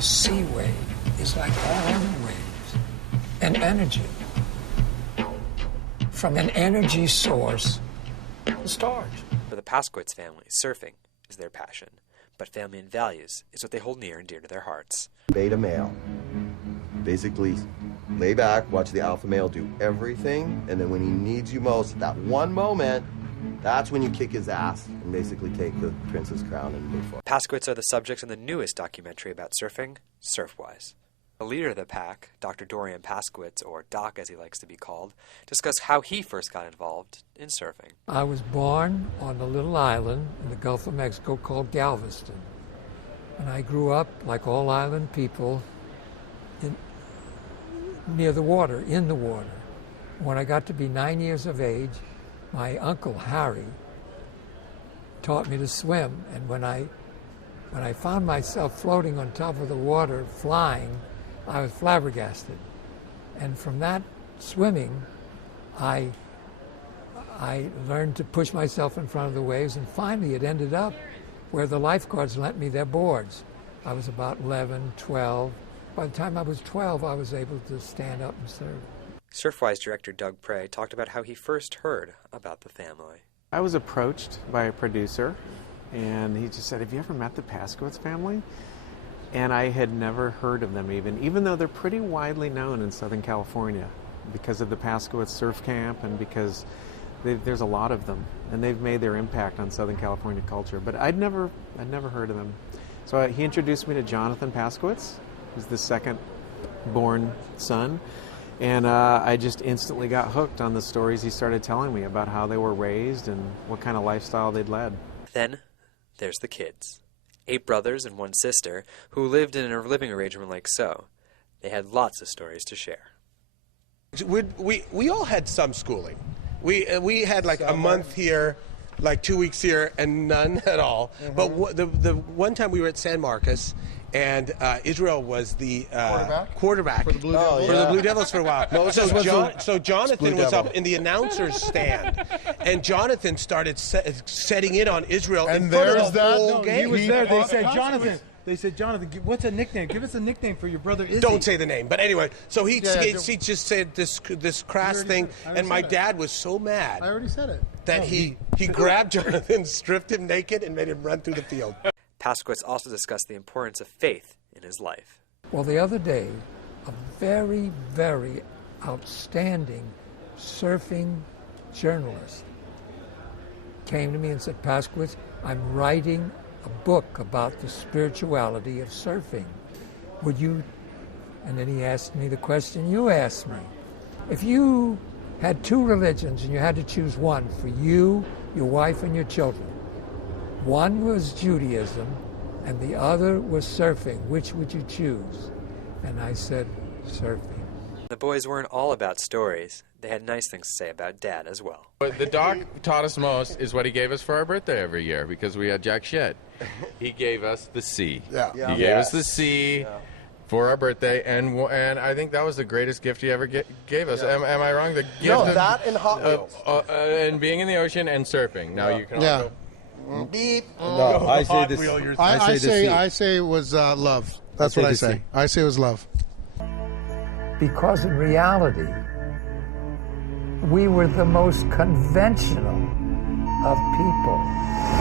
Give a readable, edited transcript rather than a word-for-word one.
A sea wave is like all other waves, an energy from an energy source, the stars. For the Paskowitz family, surfing is their passion, but family and values is what they hold near and dear to their hearts. Beta male. Basically, lay back, watch the alpha male do everything, and then when he needs you most, at that one moment, that's when you kick his ass and basically take the prince's crown and move forward. Paskowitz are the subjects in the newest documentary about surfing, Surfwise. The leader of the pack, Dr. Dorian Paskowitz, or Doc as he likes to be called, discussed how he first got involved in surfing. I was born on a little island in the Gulf of Mexico called Galveston. And I grew up, like all island people, near the water, in the water. When I got to be 9 years of age, my uncle Harry taught me to swim. And when I found myself floating on top of the water, flying, I was flabbergasted. And from that swimming, I learned to push myself in front of the waves, and finally it ended up where the lifeguards lent me their boards. I was about 11, 12. By the time I was 12, I was able to stand up and surf. Surfwise director Doug Prey talked about how he first heard about the family. I was approached by a producer, and he just said, "Have you ever met the Paskowitz family?" And I had never heard of them even though they're pretty widely known in Southern California because of the Paskowitz surf camp and because there's a lot of them, and they've made their impact on Southern California culture. But I'd never heard of them. So he introduced me to Jonathan Paskowitz, who's the second born son. And I just instantly got hooked on the stories he started telling me about how they were raised and what kind of lifestyle they'd led. Then there's the kids. 8 brothers and 1 sister who lived in a living arrangement like so. They had lots of stories to share. We all had some schooling. We had like a month here, like 2 weeks here, and none at all. Mm-hmm. But the one time we were at San Marcos, and Israel was the quarterback for the Blue Devils. For the Blue Devils for a while. No, so Jonathan was up in the announcer's stand, and Jonathan started setting in on Israel. And there's that. Whole game. He was there. They said, Jonathan, what's a nickname? Give us a nickname for your brother Izzy. Don't say the name. But anyway, so he just said this crass thing, and my dad was so mad. I already said it. That he grabbed Jonathan, stripped him naked, and made him run through the field. Paskowitz also discussed the importance of faith in his life. Well, the other day, a very, very outstanding surfing journalist came to me and said, "Paskowitz, I'm writing a book about the spirituality of surfing. Would you?" And then he asked me the question you asked me. If you had 2 religions and you had to choose one for you, your wife, and your children, one was Judaism and the other was surfing, which would you choose? And I said, surfing. The boys weren't all about stories. They had nice things to say about Dad as well. What the doc taught us most is what he gave us for our birthday every year, because we had jack shit. He gave us the sea. Yeah. He gave us the sea for our birthday, and I think that was the greatest gift he ever gave us. Am I wrong? The gift No, that and Hot Wheels. And being in the ocean and surfing. Now you can also... Beep. No, I say this. I say it was love. That's what I say. I say it was love. Because in reality, we were the most conventional of people.